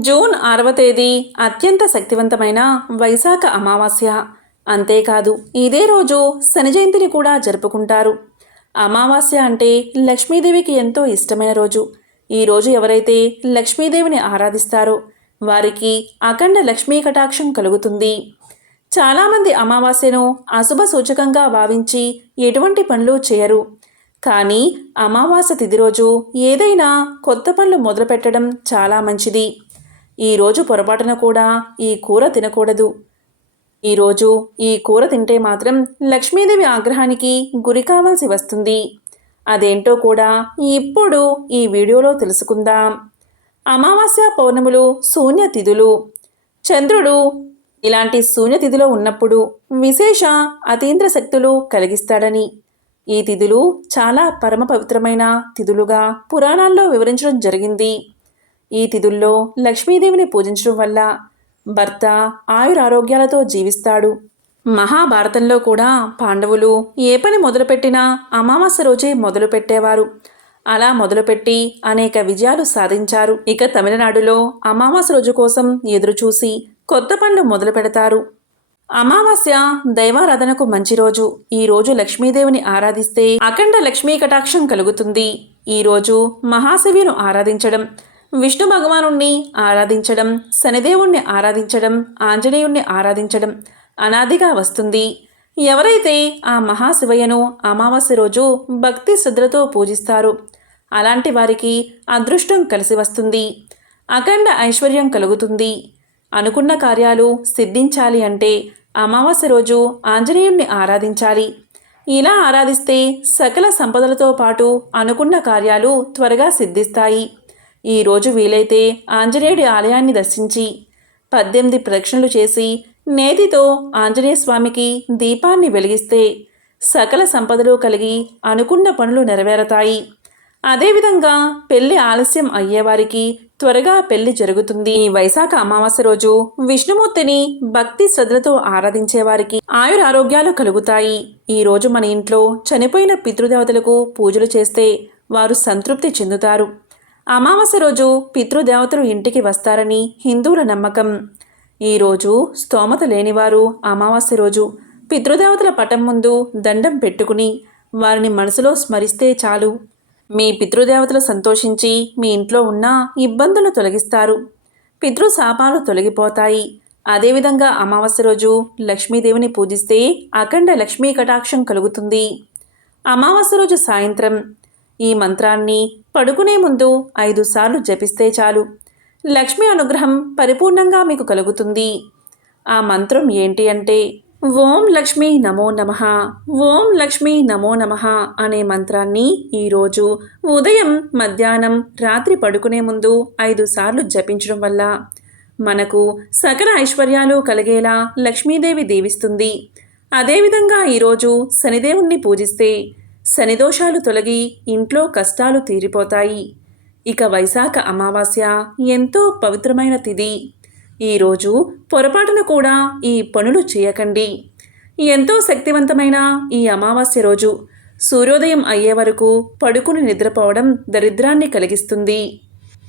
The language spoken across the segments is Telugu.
జూన్ ఆరవ తేదీ అత్యంత శక్తివంతమైన వైశాఖ అమావాస్య. అంతేకాదు ఇదే రోజు శని జయంతిని కూడా జరుపుకుంటారు. అమావాస్య అంటే లక్ష్మీదేవికి ఎంతో ఇష్టమైన రోజు. ఈ రోజు ఎవరైతే లక్ష్మీదేవిని ఆరాధిస్తారో వారికి అఖండ లక్ష్మీ కటాక్షం కలుగుతుంది. చాలామంది అమావాస్యను అశుభ సూచకంగా భావించి ఎటువంటి పనులు చేయరు. కానీ అమావాస్య తిథి రోజు ఏదైనా కొత్త పనులు మొదలుపెట్టడం చాలా మంచిది. ఈరోజు పొరపాటున కూడా ఈ కూర తినకూడదు. ఈరోజు ఈ కూర తింటే మాత్రం లక్ష్మీదేవి ఆగ్రహానికి గురి కావాల్సి వస్తుంది. అదేంటో కూడా ఇప్పుడు ఈ వీడియోలో తెలుసుకుందాం. అమావాస్య పౌర్ణములు శూన్యతిథులు. చంద్రుడు ఇలాంటి శూన్యతిథిలో ఉన్నప్పుడు విశేష అతీంద్ర శక్తులు కలిగిస్తాడని. ఈ తిథులు చాలా పరమ పవిత్రమైన తిథులుగా పురాణాల్లో వివరించడం జరిగింది. ఈ తిథుల్లో లక్ష్మీదేవిని పూజించడం వల్ల భర్త ఆయురారోగ్యాలతో జీవిస్తాడు. మహాభారతంలో కూడా పాండవులు ఏ పని మొదలుపెట్టినా అమావాస్య రోజే మొదలుపెట్టేవారు. అలా మొదలుపెట్టి అనేక విజయాలు సాధించారు. ఇక తమిళనాడులో అమావాస్య రోజు కోసం ఎదురుచూసి కొత్త పనులు మొదలు పెడతారు. అమావాస్య దైవారాధనకు మంచి రోజు. ఈ రోజు లక్ష్మీదేవిని ఆరాధిస్తే అఖండ లక్ష్మీ కటాక్షం కలుగుతుంది. ఈ రోజు మహాశివును ఆరాధించడం. విష్ణు భగవానుణ్ణి ఆరాధించడం శనిదేవుణ్ణి ఆరాధించడం ఆంజనేయుణ్ణి ఆరాధించడం అనాదిగా వస్తుంది. ఎవరైతే ఆ మహాశివయ్యను అమావాస్య రోజు భక్తి శ్రద్ధలతో పూజిస్తారు అలాంటి వారికి అదృష్టం కలిసి వస్తుంది. అఖండ ఐశ్వర్యం కలుగుతుంది. అనుకున్న కార్యాలు సిద్ధించాలి అంటే అమావాస్య రోజు ఆంజనేయుణ్ణి ఆరాధించాలి. ఇలా ఆరాధిస్తే సకల సంపదలతో పాటు అనుకున్న కార్యాలు త్వరగా సిద్ధిస్తాయి. ఈరోజు వీలైతే ఆంజనేయుడి ఆలయాన్ని దర్శించి పద్దెనిమిది ప్రదక్షిణలు చేసి నేతితో ఆంజనేయ స్వామికి దీపాన్ని వెలిగిస్తే సకల సంపదలు కలిగి అనుకున్న పనులు నెరవేరతాయి. అదేవిధంగా పెళ్ళి ఆలస్యం అయ్యేవారికి త్వరగా పెళ్ళి జరుగుతుంది. ఈ వైశాఖ అమావాస్య రోజు విష్ణుమూర్తిని భక్తి శ్రద్ధలతో ఆరాధించే వారికి ఆయురారోగ్యాలు కలుగుతాయి. ఈ రోజు మన ఇంట్లో చనిపోయిన పితృదేవతలకు పూజలు చేస్తే వారు సంతృప్తి చెందుతారు. అమావాస్య రోజు పితృదేవతలు ఇంటికి వస్తారని హిందువుల నమ్మకం. ఈరోజు స్తోమత లేనివారు అమావాస్య రోజు పితృదేవతల పటం ముందు దండం పెట్టుకుని వారిని మనసులో స్మరిస్తే చాలు. మీ పితృదేవతలు సంతోషించి మీ ఇంట్లో ఉన్న ఇబ్బందులు తొలగిస్తారు. పితృశాపాలు తొలగిపోతాయి. అదేవిధంగా అమావాస్య రోజు లక్ష్మీదేవిని పూజిస్తే అఖండ లక్ష్మీ కటాక్షం కలుగుతుంది. అమావాస్య రోజు సాయంత్రం ఈ మంత్రాన్ని పడుకునే ముందు ఐదు సార్లు జపిస్తే చాలు. లక్ష్మి అనుగ్రహం పరిపూర్ణంగా మీకు కలుగుతుంది. ఆ మంత్రం ఏంటి అంటే ఓం లక్ష్మీ నమో నమ ఓం లక్ష్మీ నమో నమ అనే మంత్రాన్ని ఈరోజు ఉదయం మధ్యాహ్నం రాత్రి పడుకునే ముందు ఐదు సార్లు జపించడం వల్ల మనకు సకల ఐశ్వర్యాలు కలిగేలా లక్ష్మీదేవి దీవిస్తుంది. అదేవిధంగా ఈరోజు శనిదేవుణ్ణి పూజిస్తే శనిదోషాలు తొలగి ఇంట్లో కష్టాలు తీరిపోతాయి. ఇక వైశాఖ అమావాస్య ఎంతో పవిత్రమైన తిథి ఈరోజు పొరపాటున కూడా ఈ పనులు చేయకండి. ఎంతో శక్తివంతమైన ఈ అమావాస్య రోజు సూర్యోదయం అయ్యే వరకు పడుకుని నిద్రపోవడం దరిద్రాన్ని కలిగిస్తుంది.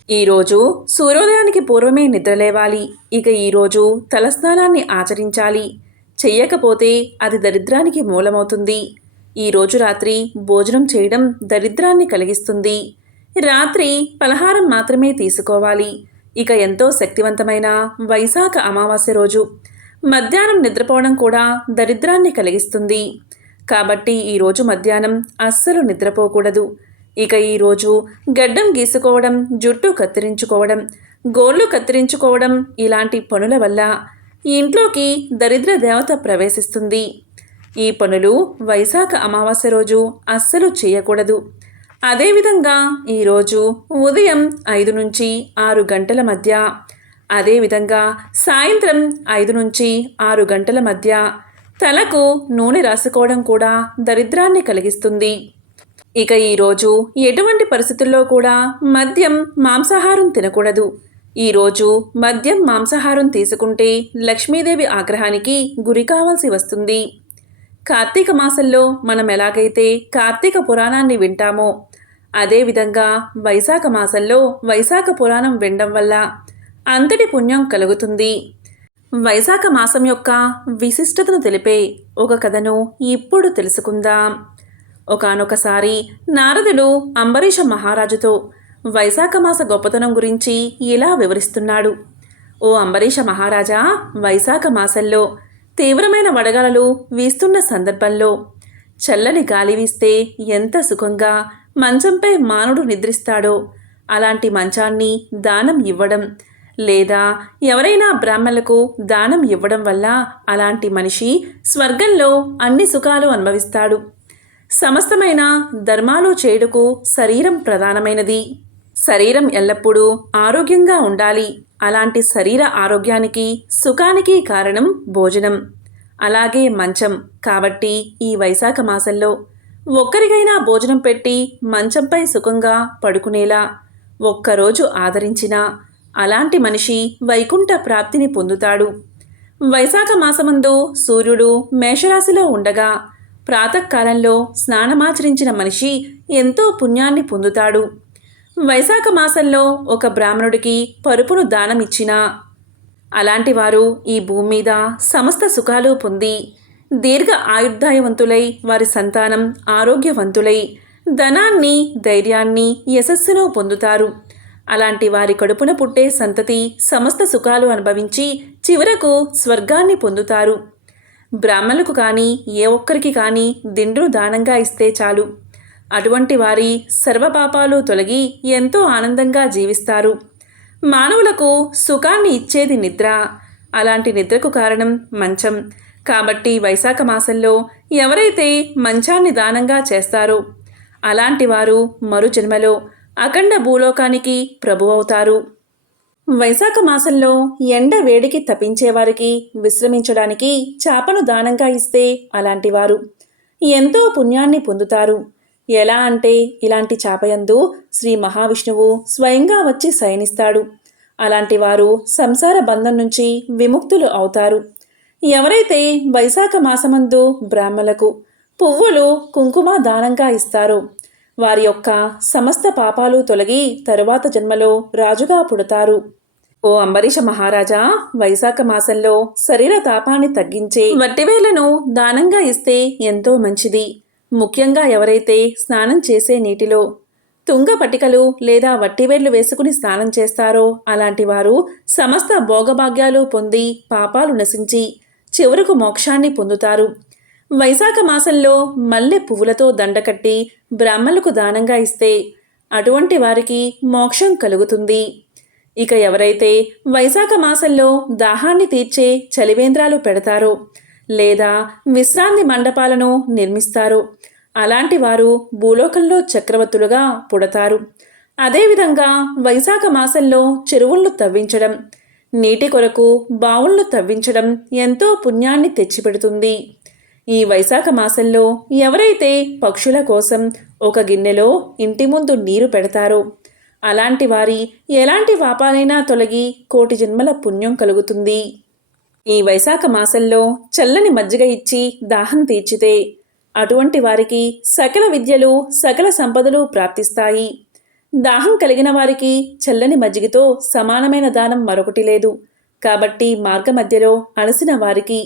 ఈరోజు సూర్యోదయానికి పూర్వమే నిద్రలేవాలి ఇక ఈరోజు తలస్నానాన్ని ఆచరించాలి. చెయ్యకపోతే అది దరిద్రానికి మూలమవుతుంది. ఈరోజు రాత్రి భోజనం చేయడం దరిద్రాన్ని కలిగిస్తుంది. రాత్రి పలహారం మాత్రమే తీసుకోవాలి. ఇక ఎంతో శక్తివంతమైన వైశాఖ అమావాస్య రోజు. మధ్యాహ్నం నిద్రపోవడం కూడా దరిద్రాన్ని కలిగిస్తుంది. కాబట్టి ఈరోజు మధ్యాహ్నం అస్సలు నిద్రపోకూడదు. ఇక ఈరోజు గడ్డం గీసుకోవడం జుట్టు కత్తిరించుకోవడం గోళ్ళు కత్తిరించుకోవడం ఇలాంటి పనుల వల్ల ఇంట్లోకి దరిద్ర దేవత ప్రవేశిస్తుంది. ఈ పనులు వైశాఖ అమావాస్య రోజు అస్సలు చేయకూడదు. అదేవిధంగా ఈరోజు ఉదయం ఐదు నుంచి ఆరు గంటల మధ్య అదేవిధంగా సాయంత్రం ఐదు నుంచి ఆరు గంటల మధ్య తలకు నూనె రాసుకోవడం కూడా దరిద్రాన్ని కలిగిస్తుంది. ఇక ఈరోజు ఎటువంటి పరిస్థితుల్లో కూడా మద్యం మాంసాహారం తినకూడదు. ఈరోజు మద్యం మాంసాహారం తీసుకుంటే లక్ష్మీదేవి ఆగ్రహానికి గురి కావాల్సి వస్తుంది. కార్తీక మాసంలో మనం ఎలాగైతే కార్తీక పురాణాన్ని వింటామో అదేవిధంగా వైశాఖ మాసంలో వైశాఖ పురాణం వినడం వల్ల అంతటి పుణ్యం కలుగుతుంది. వైశాఖ మాసం యొక్క విశిష్టతను తెలిపే ఒక కథను ఇప్పుడు తెలుసుకుందాం. ఒకానొకసారి నారదుడు అంబరీష మహారాజుతో వైశాఖ మాస గొప్పతనం గురించి ఇలా వివరిస్తున్నాడు. ఓ అంబరీష మహారాజా వైశాఖ మాసంలో తీవ్రమైన వడగాలలు వీస్తున్న సందర్భంలో చల్లని గాలి వీస్తే ఎంత సుఖంగా మంచంపై మానవుడు నిద్రిస్తాడో. అలాంటి మంచాన్ని దానం ఇవ్వడం లేదా ఎవరైనా బ్రాహ్మణులకు దానం ఇవ్వడం వల్ల అలాంటి మనిషి స్వర్గంలో అన్ని సుఖాలు అనుభవిస్తాడు. సమస్తమైన ధర్మాలు చేయుటకు శరీరం ప్రధానమైనది. శరీరం ఎల్లప్పుడూ ఆరోగ్యంగా ఉండాలి. అలాంటి శరీర ఆరోగ్యానికి సుఖానికి కారణం భోజనం. అలాగే మంచం. కాబట్టి ఈ వైశాఖ మాసంలో ఒక్కరికైనా భోజనం పెట్టి మంచంపై సుఖంగా పడుకునేలా ఒక్కరోజు ఆదరించినా అలాంటి మనిషి వైకుంఠ ప్రాప్తిని పొందుతాడు. వైశాఖ మాసమందు సూర్యుడు మేషరాశిలో ఉండగా ప్రాతకాలంలో స్నానమాచరించిన మనిషి ఎంతో పుణ్యాన్ని పొందుతాడు. వైశాఖ మాసంలో ఒక బ్రాహ్మణుడికి పరుపును దానమిచ్చినా అలాంటి వారు ఈ భూమి మీద సమస్త సుఖాలు పొంది దీర్ఘ ఆయుర్దాయవంతులై వారి సంతానం ఆరోగ్యవంతులై ధనాన్ని ధైర్యాన్ని యశస్సును పొందుతారు. అలాంటి వారి కడుపున పుట్టే సంతతి సమస్త సుఖాలు అనుభవించి చివరకు స్వర్గాన్ని పొందుతారు. బ్రాహ్మణులకు కానీ ఏ ఒక్కరికి కానీ దిండును దానంగా ఇస్తే చాలు. అటువంటి వారి సర్వపాపాలు తొలగి ఎంతో ఆనందంగా జీవిస్తారు. మానవులకు సుఖాన్ని ఇచ్చేది నిద్ర. అలాంటి నిద్రకు కారణం మంచం. కాబట్టి వైశాఖ మాసంలో ఎవరైతే మంచాన్ని దానంగా చేస్తారో అలాంటి వారు మరు జన్మలో అఖండ భూలోకానికి ప్రభువవుతారు వైశాఖ మాసంలో ఎండ వేడికి తప్పించేవారికి విశ్రమించడానికి చేపను దానంగా ఇస్తే అలాంటివారు ఎంతో పుణ్యాన్ని పొందుతారు. ఎలా అంటే ఇలాంటి చాపయందు శ్రీ మహావిష్ణువు స్వయంగా వచ్చి శయనిస్తాడు. అలాంటి వారు సంసార బంధం నుంచి విముక్తులు అవుతారు. ఎవరైతే వైశాఖ మాసమందు బ్రాహ్మలకు పువ్వులు కుంకుమ దానంగా ఇస్తారో వారి యొక్క సమస్త పాపాలు తొలగి తరువాత జన్మలో రాజుగా పుడతారు. ఓ అంబరీష మహారాజా వైశాఖ మాసంలో శరీర తాపాన్ని తగ్గించే వట్టివేళ్ళను దానంగా ఇస్తే ఎంతో మంచిది. ముఖ్యంగా ఎవరైతే స్నానం చేసే నీటిలో తుంగ పటికలు లేదా వట్టివేళ్ళు వేసుకుని స్నానం చేస్తారో అలాంటి వారు సమస్త భోగభాగ్యాలు పొంది పాపాలు నశించి చివరకు మోక్షాన్ని పొందుతారు. వైశాఖ మాసంలో మల్లె పువ్వులతో దండకట్టి బ్రాహ్మణులకు దానంగా ఇస్తే అటువంటి వారికి మోక్షం కలుగుతుంది. ఇక ఎవరైతే వైశాఖ మాసంలో దాహాన్ని తీర్చే చలివేంద్రాలు పెడతారో లేదా విశ్రాంతి మండపాలను నిర్మిస్తారు. అలాంటి వారు భూలోకంలో చక్రవర్తులుగా పుడతారు. అదేవిధంగా వైశాఖ మాసంలో చెరువులను తవ్వించడం నీటి కొరకు బావులను తవ్వించడం ఎంతో పుణ్యాన్ని తెచ్చిపెడుతుంది. ఈ వైశాఖ మాసంలో ఎవరైతే పక్షుల కోసం ఒక గిన్నెలో ఇంటి ముందు నీరు పెడతారో అలాంటి వారి ఎలాంటి పాపాలైనా తొలగి కోటి జన్మల పుణ్యం కలుగుతుంది. ఈ వైశాఖ మాసంలో చల్లని మజ్జిగ ఇచ్చి దాహం తీర్చితే అటువంటి వారికి సకల విద్యలు సకల సంపదలు ప్రాప్తిస్తాయి. దాహం కలిగిన వారికి చల్లని మజ్జిగతో సమానమైన దానం మరొకటి లేదు. కాబట్టి మార్గ మధ్యలో అలసిన వారికి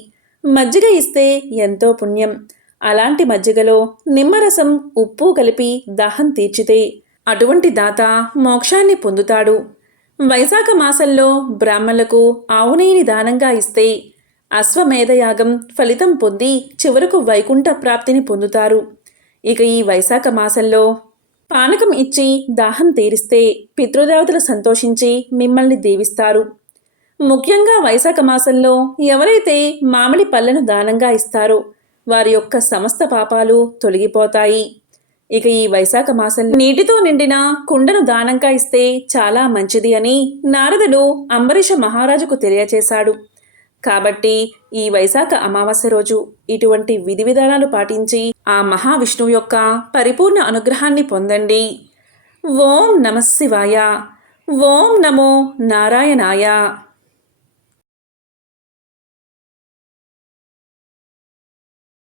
మజ్జిగ ఇస్తే ఎంతో పుణ్యం. అలాంటి మజ్జిగలో నిమ్మరసం ఉప్పు కలిపి దాహం తీర్చితే అటువంటి దాత మోక్షాన్ని పొందుతాడు. వైశాఖ మాసంలో బ్రాహ్మణులకు ఆవునేని దానంగా ఇస్తే అశ్వమేధయాగం ఫలితం పొంది చివరకు వైకుంఠ ప్రాప్తిని పొందుతారు. ఇక ఈ వైశాఖ మాసంలో పానకం ఇచ్చి దాహం తీరిస్తే పితృదేవతలు సంతోషించి మిమ్మల్ని దీవిస్తారు. ముఖ్యంగా వైశాఖ మాసంలో ఎవరైతే మామిడి పళ్ళను దానంగా ఇస్తారో వారి యొక్క సమస్త పాపాలు తొలగిపోతాయి. ఇక ఈ వైశాఖ మాసంలో నీటితో నిండిన కుండను దానంగా ఇస్తే చాలా మంచిది అని నారదుడు అంబరీష మహారాజుకు తెలియచేశాడు. కాబట్టి ఈ వైశాఖ అమావాస్య రోజు ఇటువంటి విధి విధానాలు పాటించి ఆ మహావిష్ణువు యొక్క పరిపూర్ణ అనుగ్రహాన్ని పొందండి. ఓం నమ శివాయ. ఓం నమో నారాయణాయ.